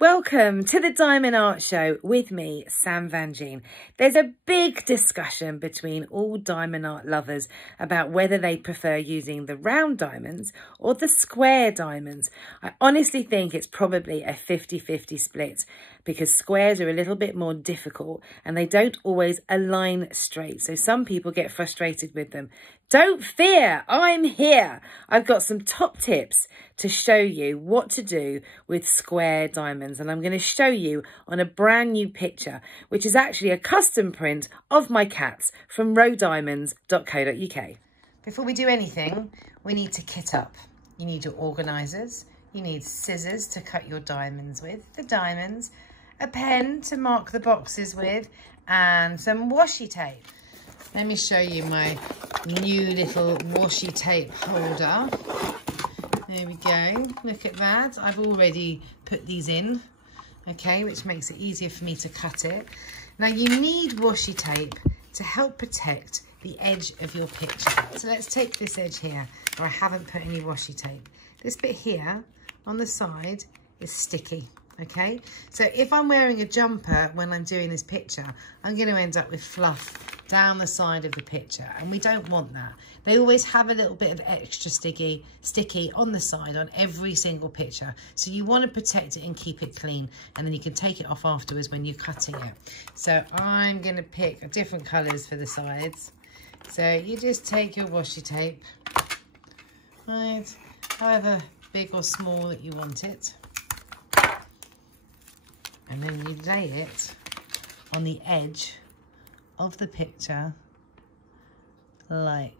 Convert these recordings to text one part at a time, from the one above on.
Welcome to the Diamond Art Show with me, Sam Van Gene. There's a big discussion between all diamond art lovers about whether they prefer using the round diamonds or the square diamonds. I honestly think it's probably a 50-50 split because squares are a little bit more difficult and they don't always align straight. So some people get frustrated with them. Don't fear, I'm here. I've got some top tips to show you what to do with square diamonds. And I'm going to show you on a brand new picture, which is actually a custom print of my cats from rowdiamonds.co.uk. Before we do anything, we need to kit up. You need your organisers, you need scissors to cut your diamonds with, the diamonds, a pen to mark the boxes with, and some washi tape. Let me show you my new little washi tape holder. There we go. Look at that. I've already put these in, okay, which makes it easier for me to cut it. Now you need washi tape to help protect the edge of your picture. So let's take this edge here where I haven't put any washi tape. This bit here on the side is sticky. Okay, so if I'm wearing a jumper when I'm doing this picture, I'm going to end up with fluff down the side of the picture, and we don't want that. They always have a little bit of extra sticky on the side on every single picture, so you want to protect it and keep it clean, and then you can take it off afterwards when you're cutting it. So I'm going to pick different colours for the sides. So you just take your washi tape, right, however big or small that you want it. And then you lay it on the edge of the picture like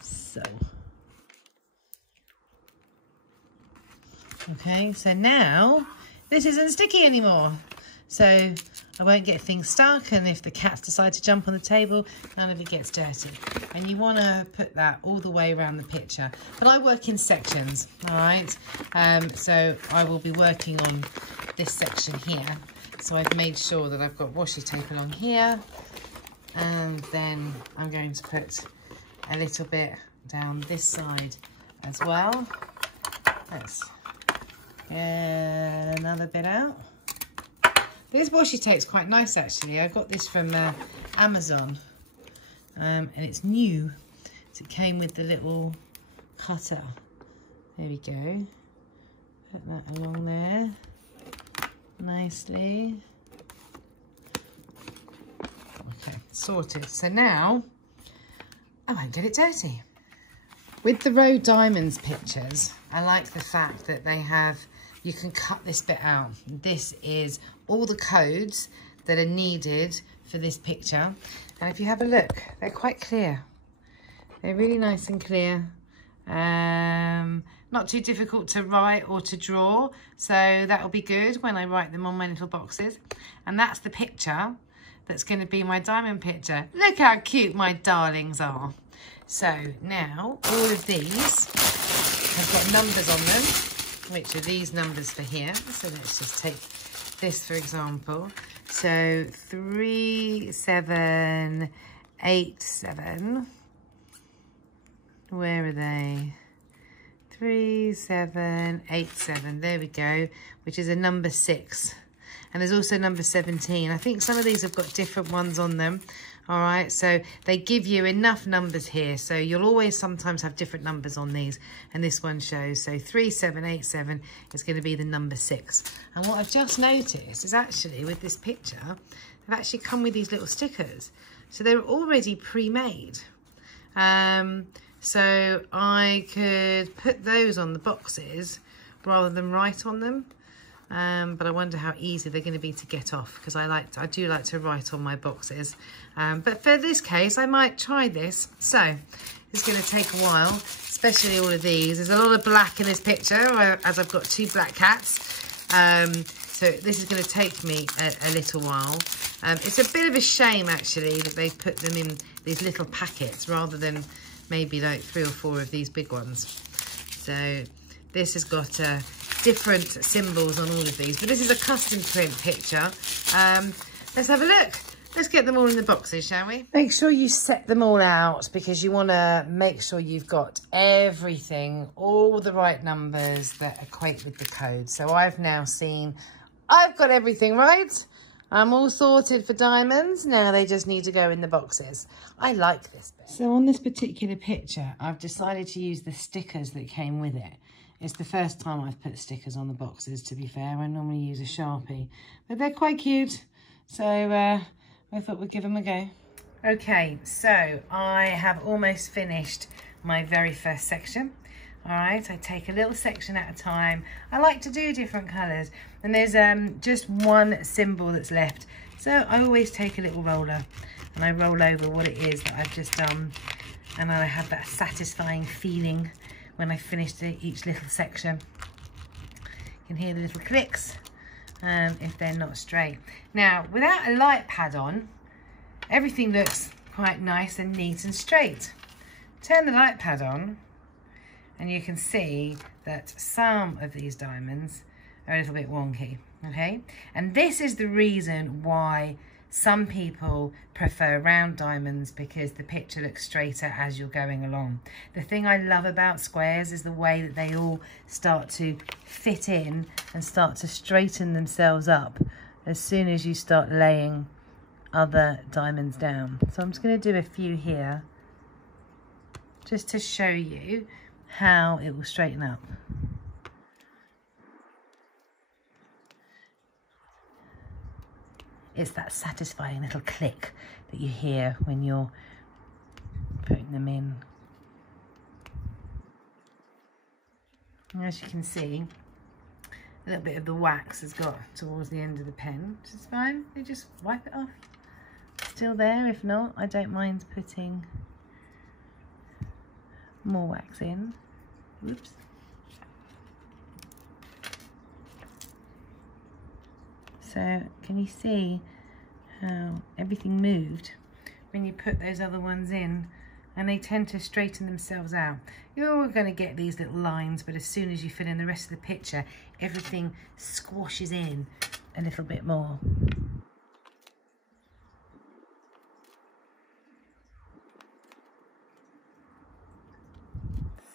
so. Okay, so now this isn't sticky anymore. So I won't get things stuck, and if the cats decide to jump on the table, none of it gets dirty. And you want to put that all the way around the picture. But I work in sections, all right? So I will be working on this section here. So I've made sure that I've got washi tape along here. And then I'm going to put a little bit down this side as well. Let's get another bit out. This washi tape's quite nice actually. I got this from Amazon, and it's new. So it came with the little cutter. There we go. Put that along there nicely. Okay, sorted. So now I won't get it dirty. With the Row Diamonds pictures, I like the fact that they have, you can cut this bit out. This is all the codes that are needed for this picture. And if you have a look, they're quite clear. They're really nice and clear. Not too difficult to write or to draw. So that'll be good when I write them on my little boxes. And that's the picture that's going to be my diamond picture. Look how cute my darlings are. So now all of these have got numbers on them, which are these numbers for here. So let's just take this for example. So 3787. Where are they? 3787. There we go, which is a number 6. And there's also number 17. I think some of these have got different ones on them. All right, so they give you enough numbers here. So you'll always sometimes have different numbers on these. And this one shows, so 3787 is going to be the number 6. And what I've just noticed is actually with this picture, they've actually come with these little stickers. So they're already pre-made. So I could put those on the boxes rather than write on them. But I wonder how easy they're going to be to get off, because I do like to write on my boxes. But for this case, I might try this. So it's going to take a while, especially all of these. There's a lot of black in this picture, as I've got 2 black cats. So this is going to take me a little while. It's a bit of a shame, actually, that they've put them in these little packets rather than maybe like 3 or 4 of these big ones. So this has got different symbols on all of these, but this is a custom print picture. Let's have a look. let's get them all in the boxes, shall we? Make sure you set them all out because you want to make sure you've got everything, all the right numbers that equate with the code. So I've now seen, I've got everything right. I'm all sorted for diamonds. Now they just need to go in the boxes. I like this bit. So on this particular picture, I've decided to use the stickers that came with it. It's the first time I've put stickers on the boxes, to be fair. I normally use a Sharpie, but they're quite cute. So I thought we'd give them a go. Okay, so I have almost finished my very first section. All right, I take a little section at a time. I like to do different colours, and there's just one symbol that's left. So I always take a little roller and I roll over what it is that I've just done, and then I have that satisfying feeling when I finish each little section. You can hear the little clicks if they're not straight. Now, without a light pad on, everything looks quite nice and neat and straight. Turn the light pad on, and you can see that some of these diamonds are a little bit wonky, okay? And this is the reason why some people prefer round diamonds, because the picture looks straighter as you're going along. The thing I love about squares is the way that they all start to fit in and start to straighten themselves up as soon as you start laying other diamonds down. So I'm just going to do a few here just to show you how it will straighten up. It's that satisfying little click that you hear when you're putting them in. And as you can see, a little bit of the wax has got towards the end of the pen, which is fine. You just wipe it off. Still there. If not, I don't mind putting more wax in. Oops. So can you see how everything moved when you put those other ones in, and they tend to straighten themselves out. You're going to get these little lines, but as soon as you fill in the rest of the picture, everything squashes in a little bit more.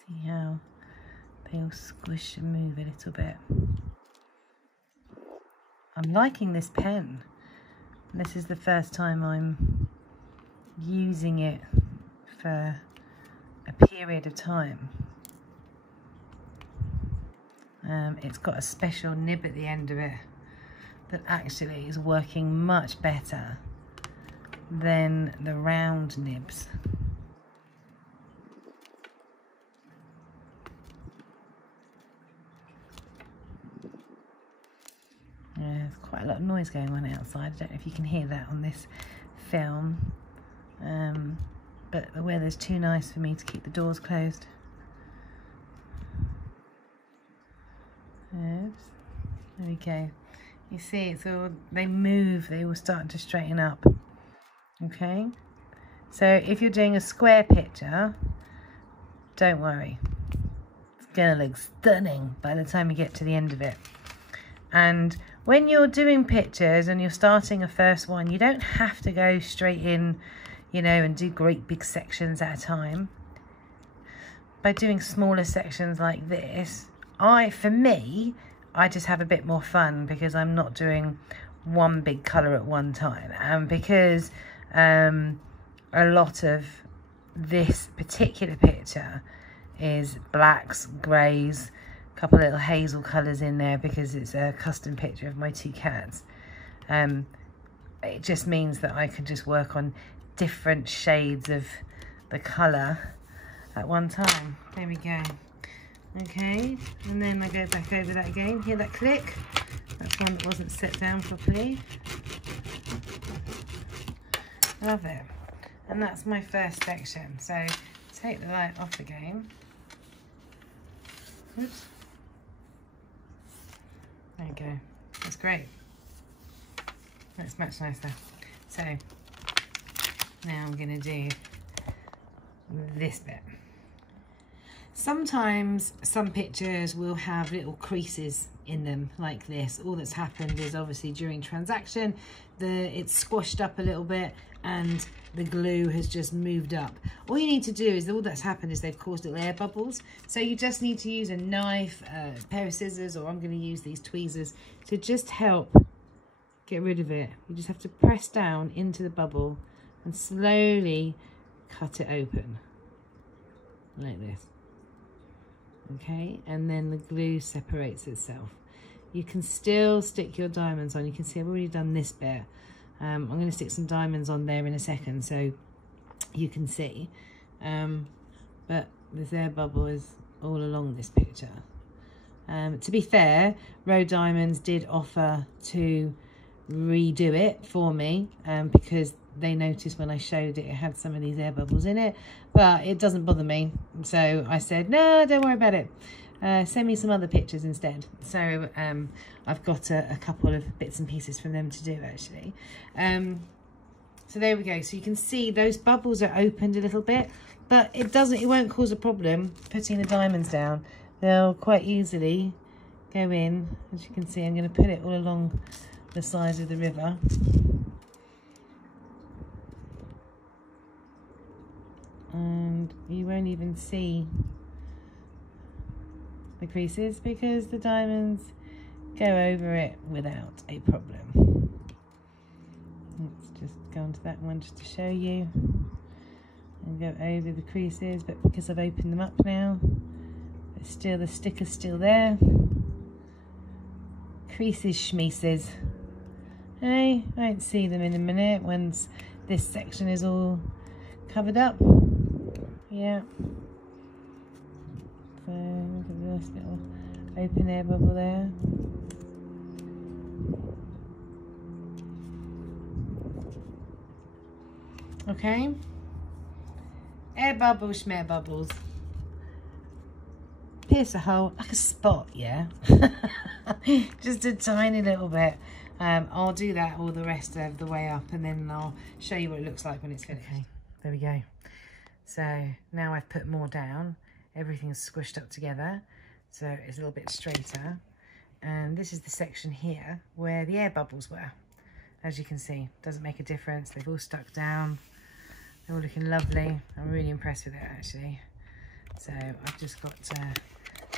See how they all squish and move a little bit. I'm liking this pen. This is the first time I'm using it for a period of time. It's got a special nib at the end of it that actually is working much better than the round nibs. There's quite a lot of noise going on outside. I don't know if you can hear that on this film, but the weather's too nice for me to keep the doors closed. Oops. There we go. You see, it's all, they move, they all start to straighten up. Okay, so if you're doing a square picture, don't worry, it's gonna look stunning by the time you get to the end of it. And when you're doing pictures and you're starting a first one, you don't have to go straight in, you know, and do great big sections at a time. By doing smaller sections like this, for me, I just have a bit more fun because I'm not doing one big colour at one time. And because a lot of this particular picture is blacks, greys, a couple of little hazel colours in there because it's a custom picture of my two cats. It just means that I can just work on different shades of the colour at one time. There we go. Okay, and then I go back over that again. Hear that click? That's one that wasn't set down properly. Love it. And that's my first section. So take the light off again. Oops. There you go. That's great. That's much nicer. So now I'm going to do this bit. Sometimes some pictures will have little creases in them like this. All that's happened is obviously during transaction, it's squashed up a little bit and the glue has just moved up. All you need to do is, all that's happened is they've caused little air bubbles. So you just need to use a knife, a pair of scissors, or I'm going to use these tweezers to just help get rid of it. You just have to press down into the bubble and slowly cut it open like this. Okay, and then the glue separates itself. You can still stick your diamonds on. You can see I've already done this bit. I'm going to stick some diamonds on there in a second so you can see. But this air bubble is all along this picture. To be fair, Rowe Diamonds did offer to redo it for me because they noticed when I showed it, it had some of these air bubbles in it, but it doesn't bother me. So I said, no, don't worry about it. Send me some other pictures instead. So I've got a couple of bits and pieces from them to do actually. So there we go. So you can see those bubbles are opened a little bit, but it won't cause a problem putting the diamonds down. They'll quite easily go in. As you can see, I'm going to put it all along the sides of the river. And you won't even see the creases because the diamonds go over it without a problem. Let's just go on to that one just to show you and go over the creases, but because I've opened them up now, it's still, the sticker's still there. Creases schmeases. I won't see them in a minute once this section is all covered up. Yeah. So look at this little open air bubble there. Okay. Air bubbles, schmare bubbles. Pierce a hole like a spot, yeah. Just a tiny little bit. I'll do that all the rest of the way up and then I'll show you what it looks like when it's finished. Okay, there we go. So now I've put more down, everything's squished up together, so it's a little bit straighter. And this is the section here where the air bubbles were. As you can see, doesn't make a difference. They've all stuck down. They're all looking lovely. I'm really impressed with it actually. So I've just got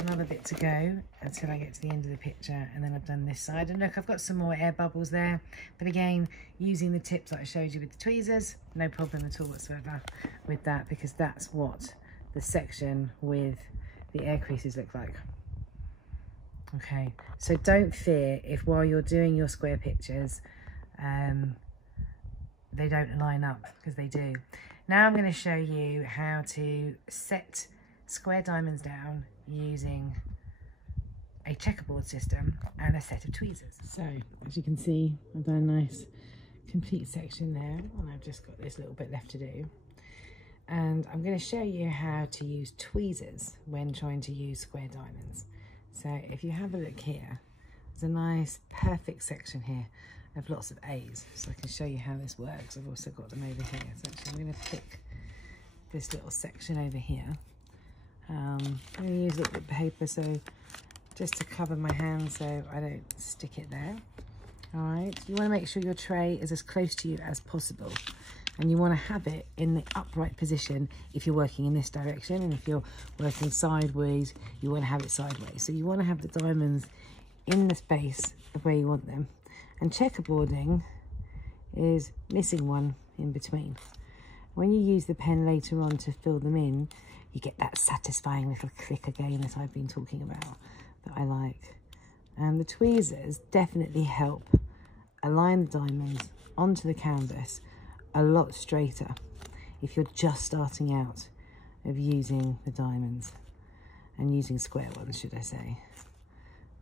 another bit to go until I get to the end of the picture, and then I've done this side. And look, I've got some more air bubbles there, but again, using the tips that I showed you with the tweezers, no problem at all whatsoever with that, because that's what the section with the air creases look like. Okay, so don't fear if while you're doing your square pictures they don't line up, because they do. Now I'm going to show you how to set square diamonds down using a checkerboard system and a set of tweezers. So as you can see, I've done a nice complete section there, and I've just got this little bit left to do. And I'm going to show you how to use tweezers when trying to use square diamonds. So if you have a look here, there's a nice perfect section here of lots of A's, so I can show you how this works. I've also got them over here. So actually I'm going to pick this little section over here. I'm going to use a little bit of paper so just to cover my hand so I don't stick it there. All right, you want to make sure your tray is as close to you as possible, and you want to have it in the upright position if you're working in this direction, and if you're working sideways you want to have it sideways. So you want to have the diamonds in the space of where you want them, and checkerboarding is missing one in between. When you use the pen later on to fill them in, you get that satisfying little click again that I've been talking about that I like. And the tweezers definitely help align the diamonds onto the canvas a lot straighter if you're just starting out of using the diamonds, and using square ones, should I say.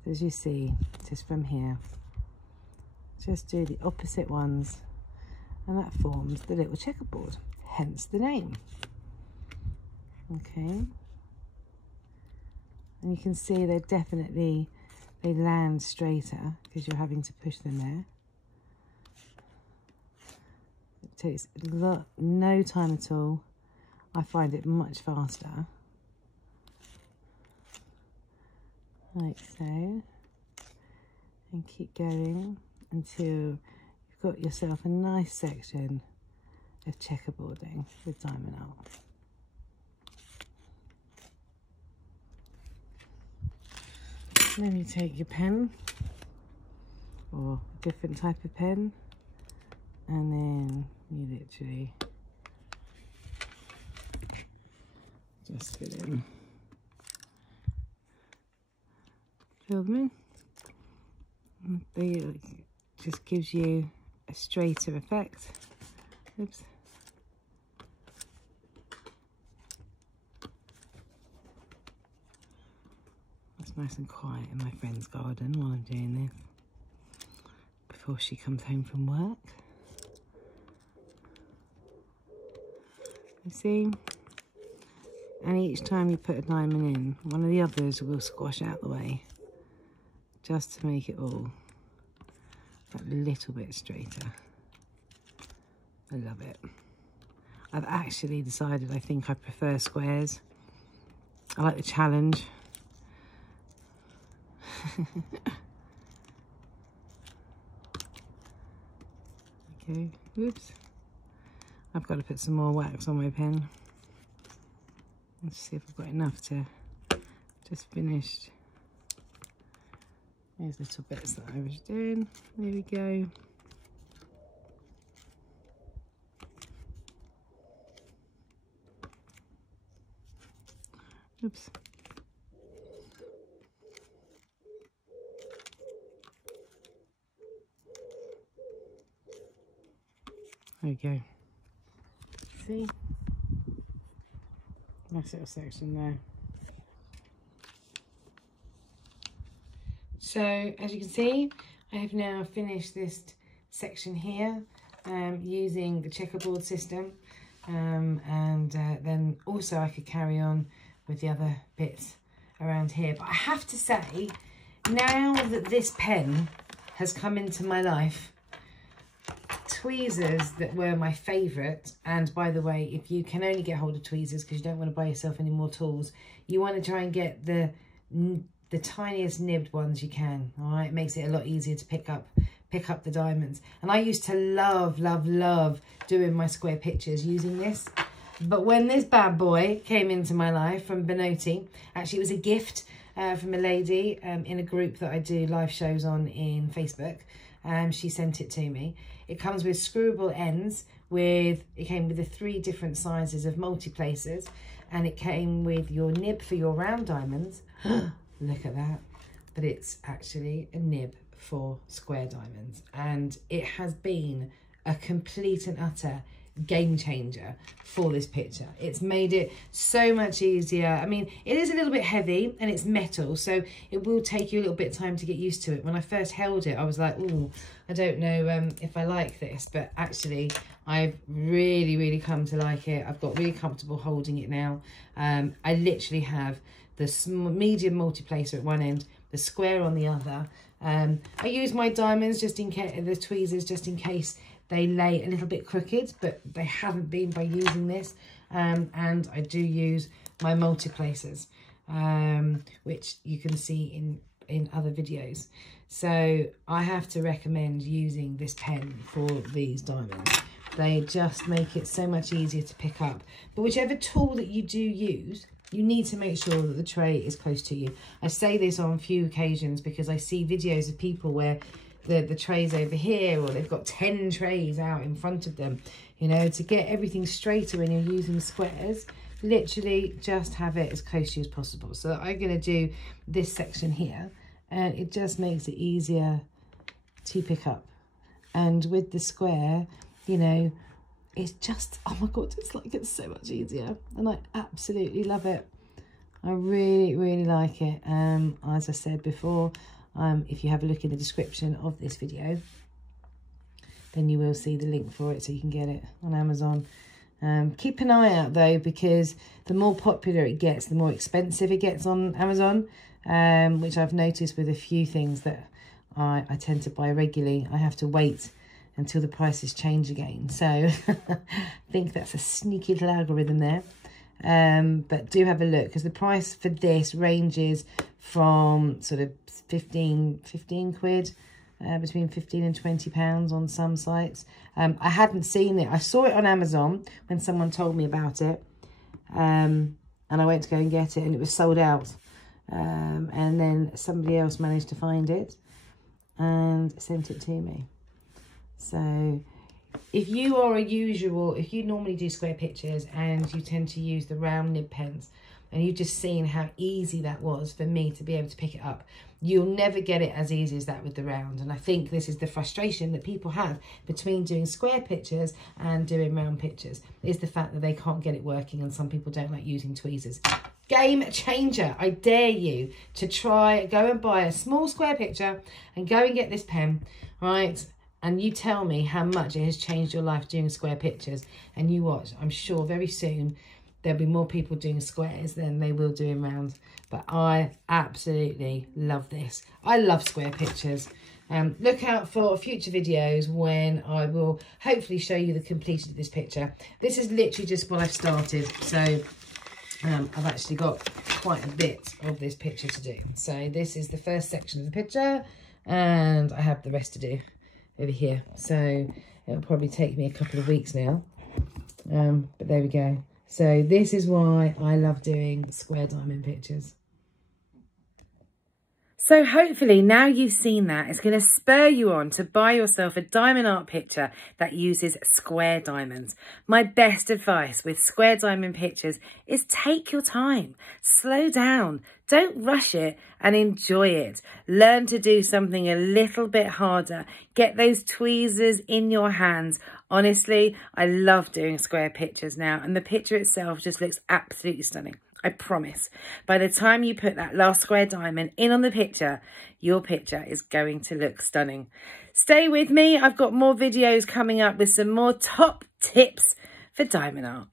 So as you see, just from here, just do the opposite ones, and that forms the little checkerboard, hence the name. Okay, and you can see they land straighter because you're having to push them there. It takes no time at all. I find it much faster. like so, and keep going until you've got yourself a nice section of checkerboarding with diamond art. Then you take your pen, or a different type of pen, and then you literally just fill them in. It just gives you a straighter effect. Oops. It's nice and quiet in my friend's garden while I'm doing this, before she comes home from work. You see? And each time you put a diamond in, one of the others will squash out the way, just to make it all that little bit straighter. I love it. I've actually decided I think I prefer squares. I like the challenge. Okay, oops. I've got to put some more wax on my pen. Let's see if I've got enough to just finish these little bits that I was doing. There we go. Oops. There we go. See? Nice little section there. So, as you can see, I have now finished this section here using the checkerboard system. Then also I could carry on with the other bits around here. But I have to say, now that this pen has come into my life, tweezers that were my favourite, and by the way, if you can only get hold of tweezers because you don't want to buy yourself any more tools, you want to try and get the tiniest nibbed ones you can. All right, it makes it a lot easier to pick up the diamonds. And I used to love doing my square pictures using this, but when this bad boy came into my life from Benoti, actually it was a gift from a lady in a group that I do live shows on in Facebook. She sent it to me. It comes with screwable ends. It came with the 3 different sizes of multi-placers, and it came with your nib for your round diamonds. Look at that. But it's actually a nib for square diamonds, and it has been a complete and utter game changer for this picture. It's made it so much easier. I mean, it is a little bit heavy and it's metal, so it will take you a little bit of time to get used to it. When I first held it, I was like, oh, I don't know if I like this, but actually I've really come to like it. I've got really comfortable holding it now. I literally have the medium multi-placer at one end, the square on the other. I use my diamonds just in case, the tweezers just in case they lay a little bit crooked, but they haven't been by using this. And I do use my multi-placers, which you can see in other videos. So I have to recommend using this pen for these diamonds. They just make it so much easier to pick up. But whichever tool that you do use, you need to make sure that the tray is close to you. I say this on a few occasions because I see videos of people where the tray's over here, or they've got 10 trays out in front of them. You know, to get everything straighter when you're using squares, literally just have it as close to you as possible. So I'm going to do this section here, and it just makes it easier to pick up. And with the square, you know, it's just, oh my God, it's so much easier, and I absolutely love it. I really like it. As I said before, if you have a look in the description of this video, then you will see the link for it so you can get it on Amazon. Keep an eye out though, because the more popular it gets, the more expensive it gets on Amazon, which I've noticed with a few things that I tend to buy regularly. I have to wait until the prices change again. So I think that's a sneaky little algorithm there. But do have a look, because the price for this ranges from sort of 15 quid, between 15 and 20 pounds on some sites. I hadn't seen it. I saw it on Amazon when someone told me about it, and I went to go and get it, and it was sold out. And then somebody else managed to find it and sent it to me. So if you are if you normally do square pictures and you tend to use the round nib pens, and you've just seen how easy that was for me to be able to pick it up, you'll never get it as easy as that with the round. And I think this is the frustration that people have between doing square pictures and doing round pictures, is the fact that they can't get it working, and some people don't like using tweezers. Game changer. I dare you to go and buy a small square picture and go and get this pen, right? And you tell me how much it has changed your life doing square pictures. And you watch, I'm sure very soon there'll be more people doing squares than they will doing rounds. But I absolutely love this. I love square pictures. Look out for future videos when I will hopefully show you the completion of this picture. This is literally just what I've started. So I've actually got quite a bit of this picture to do. So this is the first section of the picture, and I have the rest to do over here. So it'll probably take me a couple of weeks now. But there we go. So this is why I love doing square diamond pictures. So hopefully now you've seen that, it's going to spur you on to buy yourself a diamond art picture that uses square diamonds. My best advice with square diamond pictures is take your time, slow down, don't rush it and enjoy it. Learn to do something a little bit harder. Get those tweezers in your hands. Honestly, I love doing square pictures now, and the picture itself just looks absolutely stunning. I promise, by the time you put that last square diamond in on the picture, your picture is going to look stunning. Stay with me. I've got more videos coming up with some more top tips for diamond art.